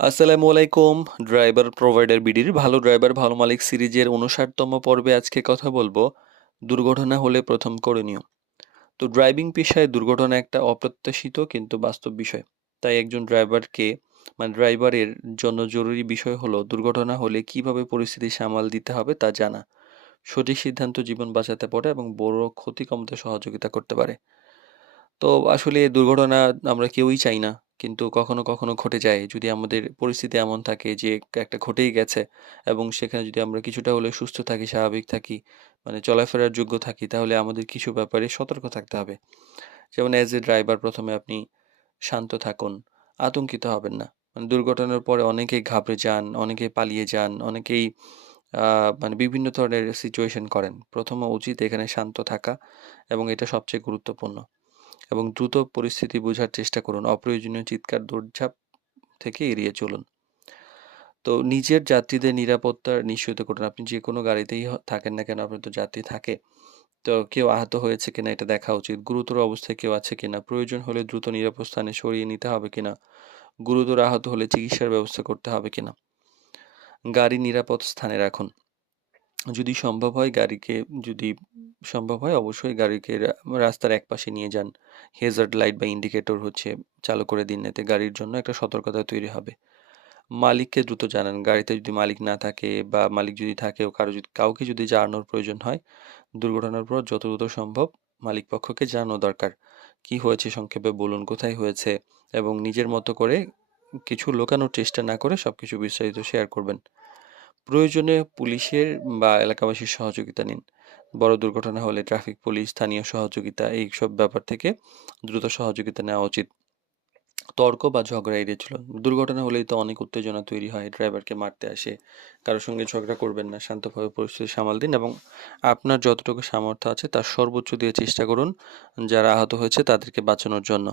আসসালামু আলাইকুম। Driver provider বিডির ভালো ড্রাইভার ভালো মালিক সিরিজের ৫৯তম পর্বে আজকে কথা বলবো দুর্ঘটনা হলে প্রথম করণীয়। তো ড্রাইভিং পেশায় দুর্ঘটনা একটা অপ্রত্যাশিত কিন্তু বাস্তব বিষয়। তাই একজন ড্রাইভারের জন্য জরুরি বিষয় হলো দুর্ঘটনা হলে কিভাবে পরিস্থিতি সামাল দিতে হবে তা জানা। সঠিক সিদ্ধান্ত জীবন বাঁচাতে পারে এবং বড় ক্ষতি কমাতে সহযোগিতা করতে পারে। তো আসলে দুর্ঘটনা আমরা কেউই চাই না। কিন্তু কখনো, কখনো ঘটে যায়। যদি আমাদের পরিস্থিতি এমন থাকে যে একটা ঘটেই গেছে এবং সেখানে যদি আমরা কিছুটা হলেও সুস্থ থাকি, স্বাভাবিক থাকি, মানে চলাফেরার যোগ্য থাকি, তাহলে আমাদের কিছু ব্যাপারে সতর্ক থাকতে হবে। যেমন অ্যাজ এ ড্রাইভার ১ম এ আপনি শান্ত থাকুন, আতঙ্কিত হবেন না। মানে দুর্ঘটনার পরে অনেকেই ঘাবড়ে যান, অনেকেই পালিয়ে যান, অনেকেই আ মানে বিভিন্ন ধরনের সিচুয়েশন করেন। ১ম এ উচিত এখানে শান্ত থাকা এবং এটা সবচেয়ে গুরুত্বপূর্ণ। এবং দ্রুত পরিস্থিতি বোঝার চেষ্টা করুন। অপ্রয়োজনীয় চিৎকার, দৌড়ঝাঁপ থেকে এড়িয়ে চলুন। তো নিজের যাত্রীদের নিরাপত্তা নিশ্চিত করুন। আপনি যেকোনো গাড়িতেই থাকেন না কেন, আপনার তো যাত্রী থাকে। তো কেউ আহত হয়েছে কিনা এটা দেখা উচিত। গুরুতর অবস্থায় কেউ আছে কিনা, প্রয়োজন হলে দ্রুত নিরাপদ স্থানে সরিয়ে নিতে হবে কিনা, গুরুতর আহত হলে চিকিৎসার ব্যবস্থা করতে হবে কিনা। গাড়ি নিরাপদ স্থানে রাখুন। যদি সম্ভব হয় গাড়িকে যদি সম্ভব হয় অবশ্যই গাড়িকে রাস্তার একপাশে নিয়ে যান। হেজার্ড লাইট বা ইন্ডিকেটর চালু করে দিন। এতে গাড়ির জন্য একটা সতর্কতা তৈরি হবে। মালিককে দ্রুত জানান। গাড়িতে যদি মালিক না থাকে বা মালিক যদি থাকেও কাউকে যদি জানানোর প্রয়োজন হয়, দুর্ঘটনার পর যত দ্রুত সম্ভব মালিক পক্ষকে জানানো দরকার। কি হয়েছে সংক্ষেপে বলুন, কোথায় হয়েছে এবং নিজের মতো করে কিছু লুকানোর চেষ্টা না করে সবকিছু বিস্তারিত শেয়ার করবেন। প্রয়োজনে পুলিশের বা এলাকাবাসীর সহযোগিতা নিন। বড় দুর্ঘটনা হলে ট্রাফিক পুলিশ, স্থানীয় সহযোগিতা এইসব ব্যাপার থেকে দ্রুত সহযোগিতা নেওয়া উচিত। তর্ক বা ঝগড়া এড়িয়ে চলুন। দুর্ঘটনা হলেই তো অনেক উত্তেজনা তৈরি হয়। ড্রাইভারকে মারতে আসে। কারো সঙ্গে ঝগড়া করবেন না। শান্তভাবে পরিস্থিতি সামাল দিন এবং আপনার যতটুকু সামর্থ্য আছে তার সর্বোচ্চ দিয়ে চেষ্টা করুন যারা আহত হয়েছে তাদেরকে বাঁচানোর জন্য।